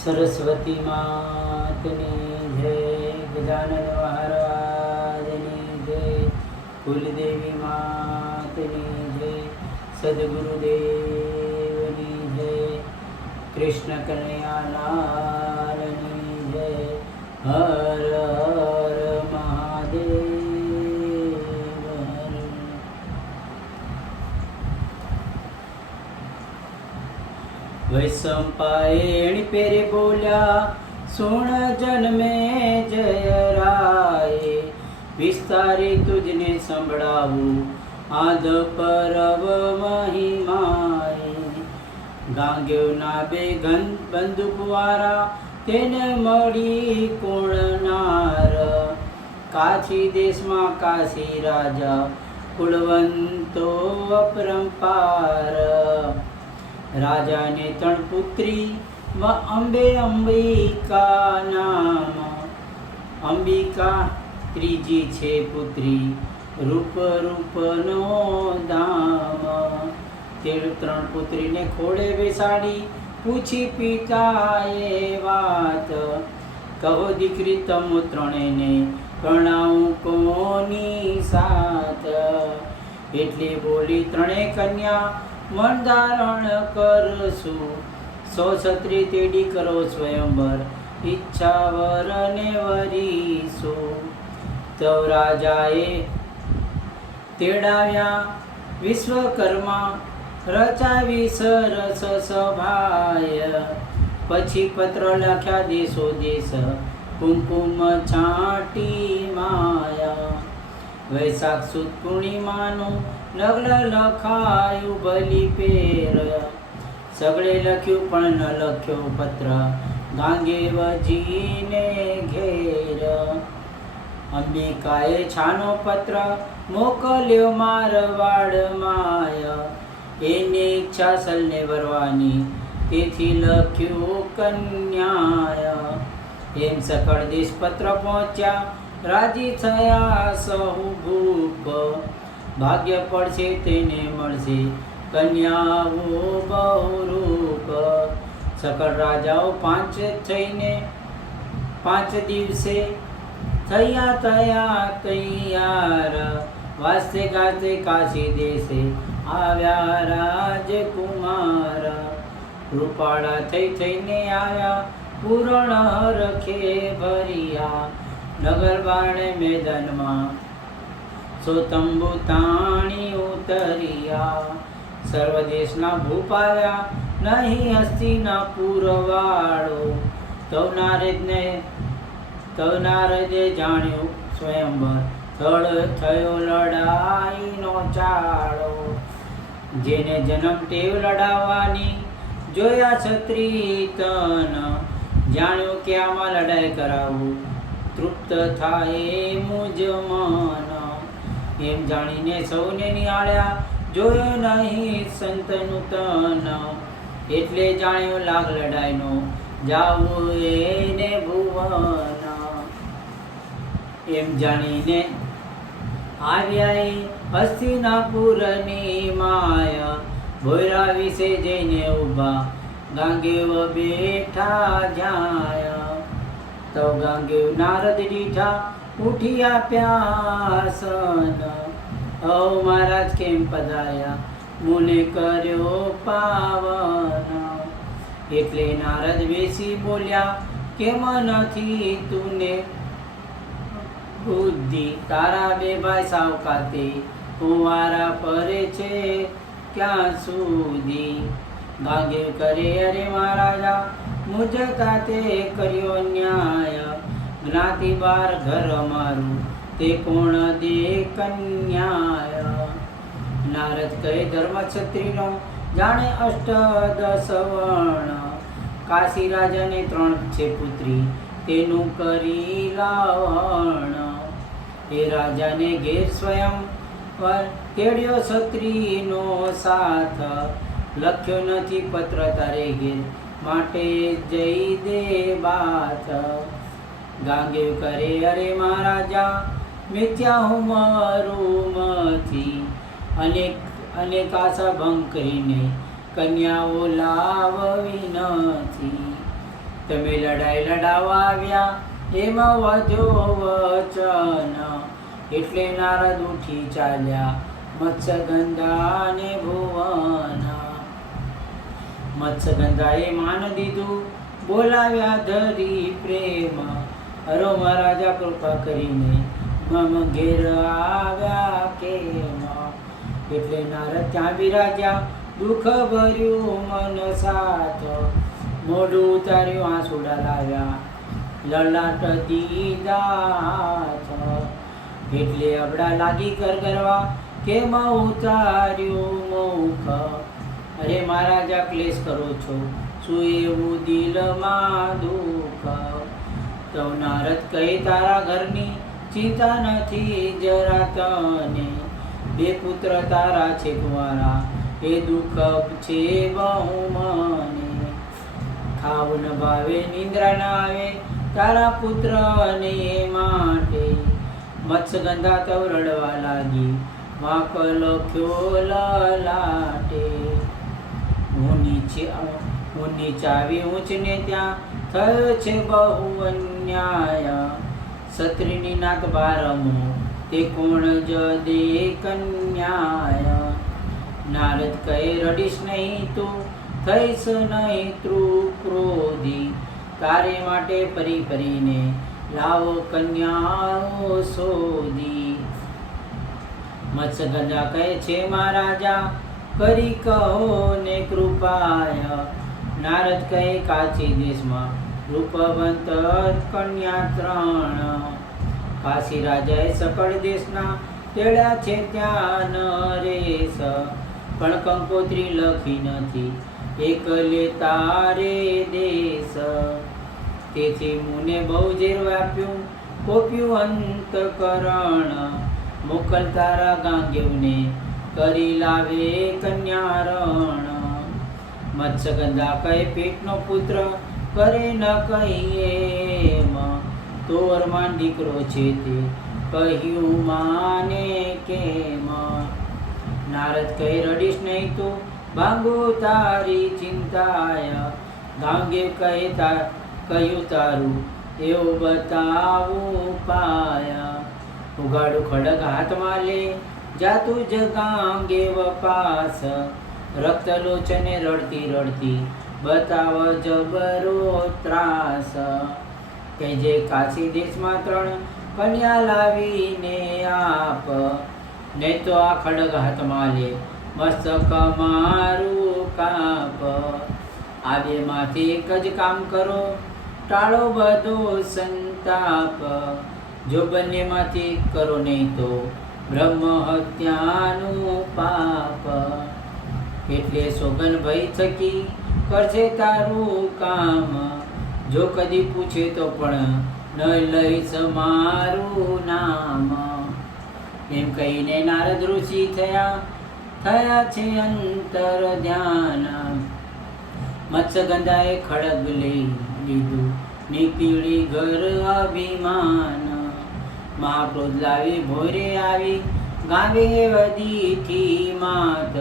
સરસ્વતી માતની જય, ગજાનન મહારાજની જય, કુલદેવી માતની જય, સદગુરુદેવની જય, કૃષ્ણ કનૈયાલાલની જય. હર હર મહાદેવ હર. વૈશંપાયણ પેરે બોલ્યા સુણ જન્મે જય રાય, વિસ્તારી તુજને સંભળાવું આદ પરવ મહિમાય. ગાંગેવના બે બંદૂકવાળા તેને મળી કોણનાર, કાશી દેશમાં કાશી રાજા કુળવંતો અપરંપાર. રાજાને ત્રણ પુત્રી અંબે અંબિકા નામ, અંબિકા ત્રીજી છે પુત્રી રૂપ રૂપનો ધામ. તે ત્રણ પુત્રીને ખોળે બેસાડી પૂછી પિતાએ વાત, કહો દીકરી તમો ત્રણેયને પ્રણાવું કોની સાથ. એટલે બોલી ત્રણે કન્યા મન ધારણ કરશું, સો છત્રી તેડી કરો સ્વયંવર ઈચ્છા વરને વરીશું. તો રાજાએ તેડાવ્યા વિશ્વકર્મા, રચાવી સરસ સભાય. પછી પત્ર લખ્યા દેશો દેશ કુમકુમ છાંટી માયા. વૈશાખ સુદ પૂર્ણિમાનું નગ્ન લખાયું બલી પેર, સગળે લખ્યું પણ ન લખ્યો પત્ર ગાંગેવજીને ઘેર. અંબિકાએ છાનો પત્ર મોકલ્યો મારવાડ માય, એની ઈચ્છા સલને વરવાની તેથી લખ્યું કન્યાય. એમ સકળ દેશ પત્ર પહોંચ્યા રાજી થયા સહુ ભૂપ, ભાગ્ય પડશે તેને મળશે કન્યાઓ બહુરૂપ. સકળ રાજાઓ પાંચ થઈને 5 દિવસે થયા તૈયાર, વાસ્તે ગાતે કાશી દેશે આવ્યા રાજકુમાર. રૂપાળા થઈને આવ્યા પૂરણ હરખે ભર્યા, નગર બાણે મેદાનમાં સોતંબુ તાણી ઉતર્યા. સર્વ દેશના ભૂપ આવ્યા નહીં હસ્તિનાપુર વાળો, તો નારદે જાણ્યું સ્વયંવર સ્થળ થયો લડાઈનો ચાળો. જેને જન્મ ટેવ લડાવવાની જોયા છત્રી તન, જાણ્યું કે આમાં લડાઈ કરાવું તૃપ્ત થાય મુજ મન. એમ જાણીને સૌને નિહાળ્યા જોયો નહીં સંતનું તન, એટલે જાણ્યો લાગ લડાઈનો જાવું એને ભુવન. એમ જાણીને આવ્યા હસ્તિનાપુરની માય, ભોયરા વિશે જઈને ઊભા ગાંગેવ બેઠા જાય. તો ગાંગેવ નારદ દીઠા ઉઠી આપ્યા આસન, ઓ મહારાજ કેમ પધાર્યા મુને કર્યો પાવન. એટલે નારદ બેસી બોલ્યા કેમ નથી તુને બુદ્ધિ, તારા બે ભાઈ સાવકાતે કુંવારા પરે છે ક્યાં સુધી. ગાંગેવ કરે અરે મહારાજા મુજ તાતે કર્યો ન્યાય, જ્ઞાતિ બાર ઘર અમારું તે કોણ દે કન્યાય. નારદ કહે ધર્મ ક્ષત્રિયનો જાણે 8-10 વર્ણ, કાશી રાજાને 3 છે પુત્રી તેનું કરી લાવણ. એ રાજાને ઘેર સ્વયં તેડ્યો ક્ષત્રિયનો સાથ, લખ્યો નથી પત્ર તારે ઘેર માટે જઈ દે બાથ. ગાંગેવ કરે અરે મહારાજા મિથ્યા હું મારું મથી, અનેક આશા ભંગ કરીને કન્યાઓ લાવવી નથી. તમે લડાઈ લડાવા આવ્યા એમાં વધ્યો વચન, એટલે નારદ ઉઠી ચાલ્યા મત્સ્યગંધા ને ભુવન. મત્સ્યગંધાએ માન દીધું બોલાવ્યા ધરી પ્રેમ, હરો મહારાજા કૃપા કરીને મમ ઘેર આવ્યા કેમ. એટલે નારદ ત્યાં બિરાજ્યા દુઃખ ભર્યું મન સાથ, મોઢું ઉતાર્યું આંસુડા લાવ્યા લલાટ દીધા. એટલે અબડા લાગી કરવા કેમ ઉતાર્યું મુખ, અરે મહારાજા ક્લેશ કરો છો શું એવું દિલમાં દુઃખ. તો નારદ કહે તારા ઘરની ચિંતા નથી જરા તને, બે પુત્ર તારા છે કુંવારા એ દુઃખ છે બહુ મને. ખાવ ન ભાવે નિંદ્રા ન આવે તારા પુત્ર ને માટે, મત્સ્યગંધા તવ રડવા લાગી વાંક લખ્યો લલાટે. હું નીચે આવી ઊંચને ત્યાં થયો છે બહુ અન્યાય, ક્ષત્રિયની નાત બારમો તે કોણ જ દે કન્યાય. નારદ કહે રડીશ નહીં તું થઈશ નહીં ક્રોધી, તારે માટે પરી પરીને લાવો કન્યાઓ શોધી. મત્સ્યગંધા કહે છે મહારાજા કરી કહો ને કૃપાય. નારદ કહે કાશી દેશમાં રૂપવંત કન્યા 3, કાશી રાજાએ સકળ દેશના તેડ્યા છે ત્યાં નરેશ, પણ કંકોત્રી લખી નથી એકલે તારે દેશ. તેથી મુને બહુ ઝેર વાપ્યું કોપ્યું અંતકરણ, મોકલ તારા ગાંગેવને કરી લાવે કન્યારણ. મત્સ્યગંધા કહે પેટનો પુત્ર કરે ન કહીએ એમ, તો વરમાન દીકરો છે તે કહ્યું માને કેમ. નારદ કહે રડીશ નહીં તું ભાંગો તારી ચિંતાય, ગાંગે કહે કહ્યું તારું એવું બતાવું પાય. ઉગાડું ખડગ હાથમાં લે જાતું જ ગાંગે વપાસ, રક્ત લોચને રડતી રડતી બતાવ જબરો ત્રાસ. કે જે કાશી દેશમાં 3 કન્યા લાવીને આપ, નહીં તો આ ખડગ હાથમાં લે મસ્તક મારું કાપ. આ બેમાંથી એક જ કામ કરો ટાળો બધો સંતાપ, જો બંનેમાંથી કરો નહીં તો બ્રહ્મ હત્યાનું પાપ. એટલે સોગન ભય થકી કરશે તારું કામ, જો કદી પૂછે તો પણ ન લઈશ મારું નામ. એમ કહીને નારદ ઋષિ થયા છે અંતર ધ્યાન. મત્સ્યગંધાએ ખડગ લઈ લીધું નીકળી ઘર અભિમાન, મહાક્રોધ લાવી ભોરે આવી ગાવે વધીથી માત.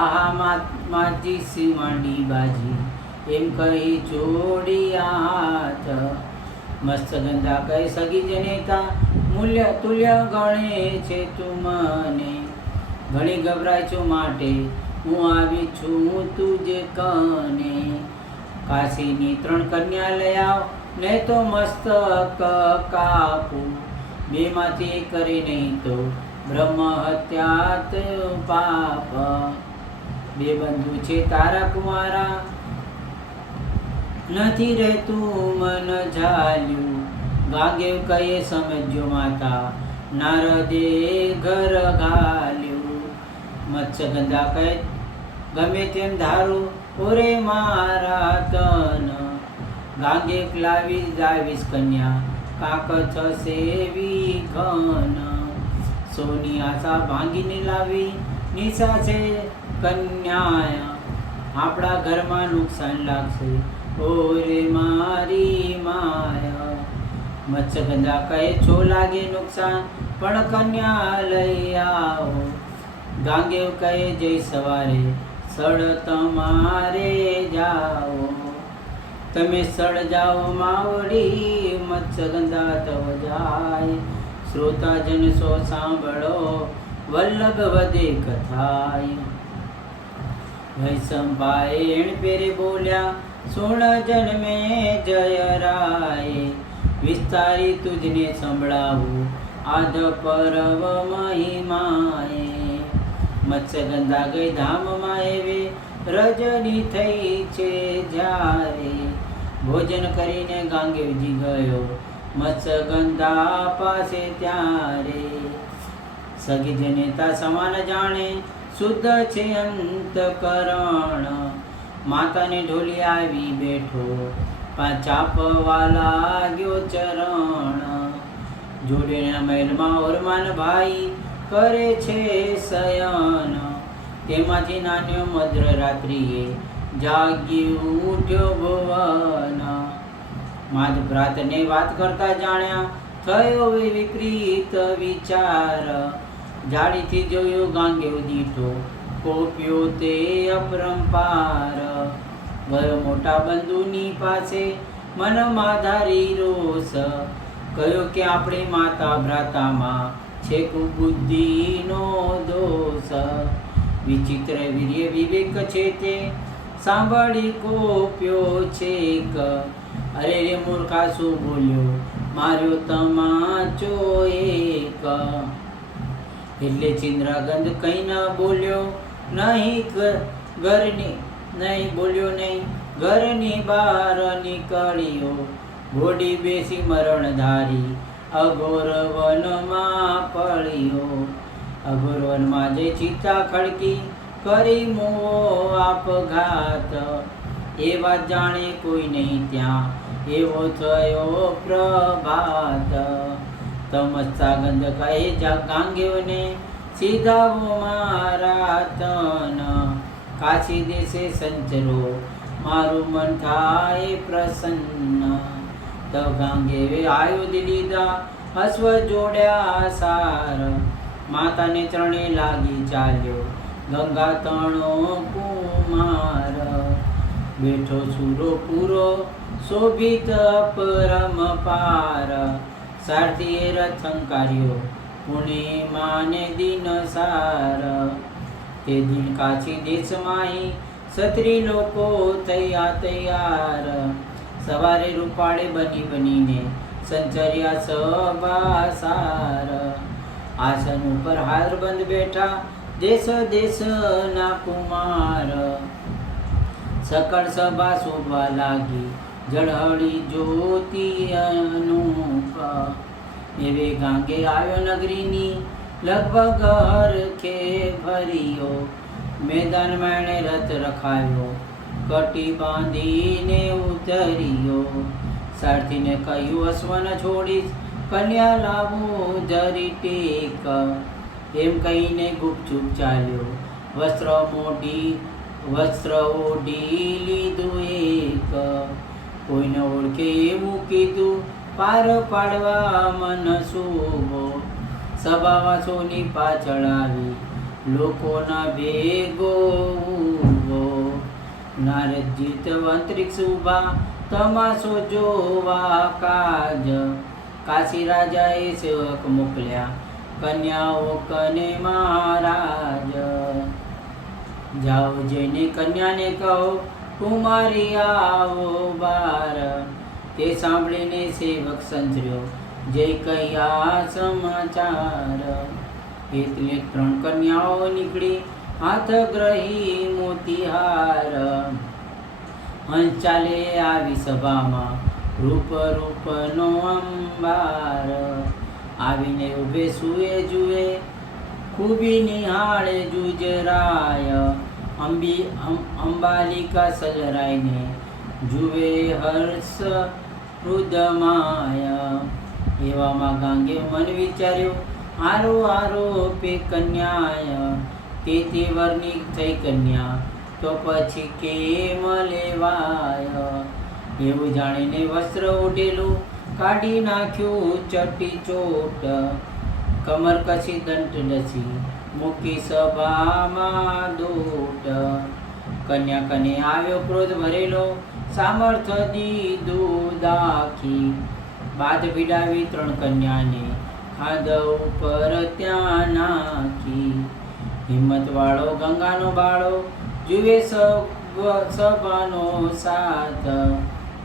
આહા માજી સીમાંડી બાજી એમ કહી જોડી હાથ. મત્સ્યગંધા કહે સગી જનેતા મૂલ્ય તુલ્ય ગણે છે તું મને, ઘણી ગભરાય છું માટે હું આવી છું તુજ કને. કાશીની 3 કન્યા લઈ આવ નહીં તો મસ્તક કાપું, બેમાંથી એક કરે નહીં તો બ્રહ્મ હત્યાત પાપ. 2 બંધુ છે તારા કુમારા નથી રહેતું મન ઝાલ્યું, ગાંગે કહે સમજો માતા નારદે ઘર ઘાલ્યું. મત્સ્યગંધા કહે ગમે તેમ ધારું ઓરે મારા તન, ગાંગે લાવી લાવીશ કન્યા કાક થશે વિઘન. સોની આશા ભાંગીને લાવી નિશા છે કન્યા, આપણા ઘરમાં નુકસાન લાગશે ઓરે મારી માયા. મત્સ્યગંધા કહે છો લાગે નુકસાન પણ કન્યા લઈ આવો, ગાંગે કહે જય સવારે સળ તમારે જાઓ. તમે સળજાઓ માવડી મત્સ્યગંધા તવ જાય. શ્રોતાજન સો સાંભળો વલ્લભ વધે કથાય. વૈસંભાઈ એણ પેરે બોલ્યા સુણ જન્મે જય રાય. વિસ્તારી તુજને સંભળાવું આદ પરવ મહિમાએ. મત્સ્યગંધા ગઈ ધામમાં એવે રજની થઈ છે જ્યારે. ભોજન કરીને ગાંગેવજી ગયો મત્સ્યગંધા પાસે ત્યારે. સગી જનેતા સમાન જાણે શુદ્ધ છે અંતકરણ. માતાને ઢોલી આવી બેઠો ચાપવા લાગ્યો ચરણ. જોડેના મહેલમાં ઓરમાન ભાઈ કરે છે શયન. તેમાંથી નાન્યો મધ્ર રાત્રિએ જાગ્યું ઉઠ્યો ભુવન. માધભ્રાતને વાત કરતા જાણ્યા થયો વિપરીત વિચાર. જાડીથી જોયો ગાંગેવ દીઠો કોપ્યો તે અપરંપાર. ગયો મોટા બંધુની પાસે મનમાં ધારી રોષ. કહ્યો કે આપણી માતા ભ્રાતામાં છે કુબુદ્ધિનો દોષ. વિચિત્ર વીર્ય વિવેક છે તે સાંભળી કોપ્યો છેક. અરે રે મૂર્ખા શું બોલ્યો માર્યો તમાચો એક. એટલે ચિંદ્રાગંધ કઈ ન બોલ્યો નહીં ઘરની બહાર નીકળ્યો. ઘોડી બેસી મરણ ધારી અઘોર વનમાં પડ્યો. અઘોર વનમાં જઈ ચિત્તા ખડકી કરી મોવો આપઘાત. એ વાત જાણે કોઈ નહીં ત્યાં એવો થયો પ્રભાત. તમસ્સાગંધ કહે ગાંગેવને સીધાવો મારા તન. કાશી દેશે સંચરો મારું મન થાય પ્રસન્ન. તો ગાંગેવે આયુધ લીધા અશ્વ જોડ્યા સાર. માતાને ચરણે લાગી ચાલ્યો ગંગા તણો કુમાર. બેઠો સુરો પૂરો શોભિત પરમ પાર. સારથીએ રથ સંકાર્યો પુણે માને દિન સાર. તે દિન કાશી દેશમાં ક્ષત્રિય લોકો થયા તૈયાર. સવારે રૂપાળે બનીને સંચર્યા સભાસાર. આસન ઉપર હારબંધ બેઠા દેશના કુમાર. સકળ સભા શોભા લાગી ઝળહળી જ્યોતિ અનુપ. એવે ગાંગે આવ્યો નગરીની લગભગ હરખે ભર્યો. મેદાનમાં એણે રથ રખાયો કટી બાંધીને ઉતર્યો. સારથીને કહ્યું અશ્વન છોડીશ કન્યા લાવું જરી ટેક. એમ કહીને ગુપચુપ ચાલ્યો વસ્ત્ર ઓઢી લીધું એક. કોઈને ઓળખે એવું કીધું પાર પાડવા મન શુભો. સભાવાસોની પાછળ આવી લોકોના ભેગો ઊભો. નારદજી તો અંતરિક્ષ ઊભા તમાશો જોવા કાજ. કાશી રાજાએ સેવક મોકલ્યા કન્યાઓ કને મહારાજ. જાઓ જઈને કન્યાને કહો કુમારી આવો બાર. તે સાંભળીને સેવક સંચર્યો જય કયા સમાચાર. એટલે 3 કન્યાઓ નીકળી હાથ ગ્રહી મોતીહાર. હંસ ચાલે આવી સભામાં રૂપનો અંબાર. આવીને ઉભે સુએ જુએ ખૂબી નિહાળે જુજરાય. અંબાલિકા સલરાઈને જુએ હર્ષ હૃદમાય. એવામાં ગાંગે મન વિચાર્યો આરો પે કન્યાય. તે વરની થઈ કન્યા તો પછી કેમ લેવાય. એવું જાણીને વસ્ત્ર ઓઢેલું કાઢી નાખ્યું ચટી ચોટ. કમર કસી દંટ ડસી મૂકી સભામાં દોટ. કન્યા કને આવ્યો ક્રોધ ભરેલો, સામર્થ દીધું દાખી. બાદ પીડાવી 3 કન્યાને, ખાધવ ઉપર ત્યાં નાખી. હિંમત વાળો ગંગાનો બાળો, જુએ સભાનો સાથ.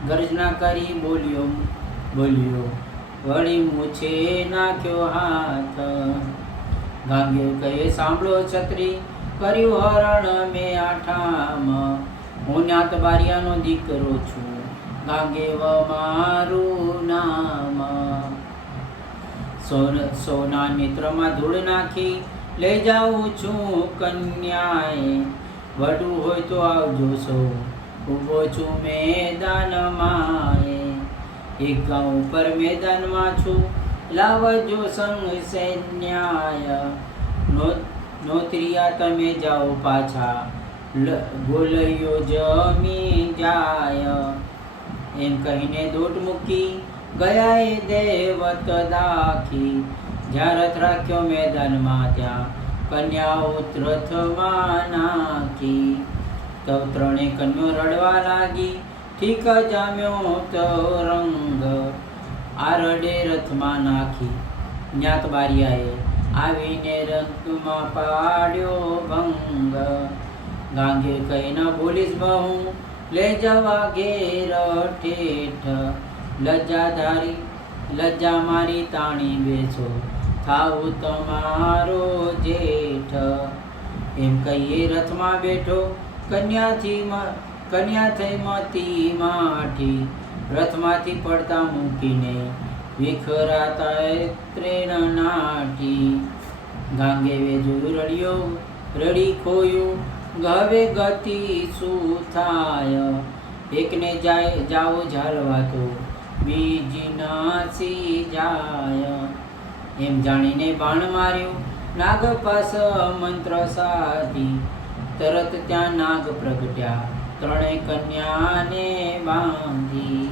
ગર્જના કરી બોલ્યો વળી મૂછે નાખ્યો હાથ. ગાંગેય કહે સાંભળો છત્રી, કર્યું હરણ મેં આઠામ. હું ન્યાત બારિયાનો દીકરો છું, ગાંગેવ મારું નામ. સોના નેત્રમાં ધૂળ નાખી લઈ જાઉં છું કન્યાએ. વડું હોય તો આવજો સૌ, ઊભો છું મેદાનમાં. એક ગાઉં ઉપર મેદાનમાં છું, લાવજો સંગ સૈન્યાય. નોતરિયા તમે જાઓ પાછા, ગોલૈયો જમી જાય. એમ કહીને દોટ મૂકી ગયા એ દેવત દાખી. જ્યાં રથ રાખ્યો મેદાનમાં, ત્યાં કન્યાઓ રથમાં નાખી. તવ 3 કન્યો રડવા લાગી, ઠીક જામ્યો તો રંગ. આ રડે રથમાં નાખી, જ્ઞાત બારિયાએ આવીને રંગમાં પાડ્યો ભંગ. ગાંગે કહી ન બોલીશ બહુ, લઈ જવા ઘેર ઠેઠ. લજ્જા મારી તાણી બેસો, થાવું તમારો જેઠ. એમ કહીએ રથમાં બેઠો, કન્યા થઈ મતી માઠી. રથમાંથી પડતા મૂકીને, વિખરાતા ત્રેણ નાઠી. ગાંગેવે જોયું રડી ખોયું, હવે ગતિ શું થાય. એકને જાઓ ઝાલવા તો, બીજી નાસી જાય. એમ જાણીને બાણ માર્યું, નાગ પાસ મંત્ર સાધી. તરત ત્યાં નાગ પ્રગટ્યા, 3 કન્યાને બાંધી.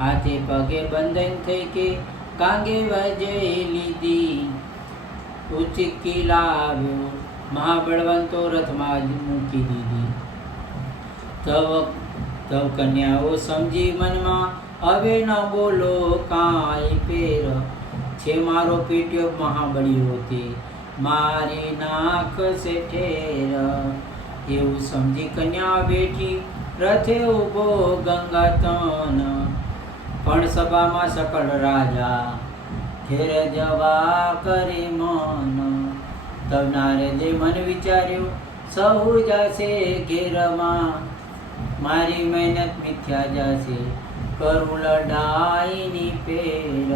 હાથે પગે બંધન થઈ કે કાંગે વજય લીધી. ઉચકી લાવ્યો મહાબળવંતો, રથમાં જ મૂકી દીધી. તવ કન્યાઓ સમજી મનમાં, હવે ન બોલો કાંઈ પેર. છે મારો પીટ્યો મહાબળીઓ તે, મારી નાખશે ઠેર. એવું સમજી કન્યા બેઠી, રથે ઊભો ગંગાતન. પણ સભામાં સકળ રાજા, ઘેર જવા કરે મન. તવ નારદે મન વિચાર્યું, સહુ જાશે ઘેરમાં. મારી મહેનત મિથ્યા જાશે, કરું લડાઈની પેર.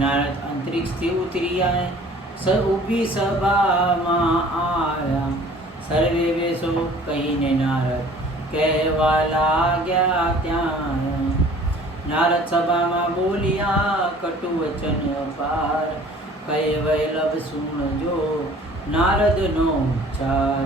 નારદ અંતરિક્ષથી ઉતર્યા, ઊભી સભામાં આવ્યા. સર્વે બેસો કહીને નારદ કહેવા લાગ્યા ત્યાં. નારદ સભામાં બોલ્યા કટુ વચન અપાર. કહે વૈલભ સુણજો નારદનો ઉચ્ચાર.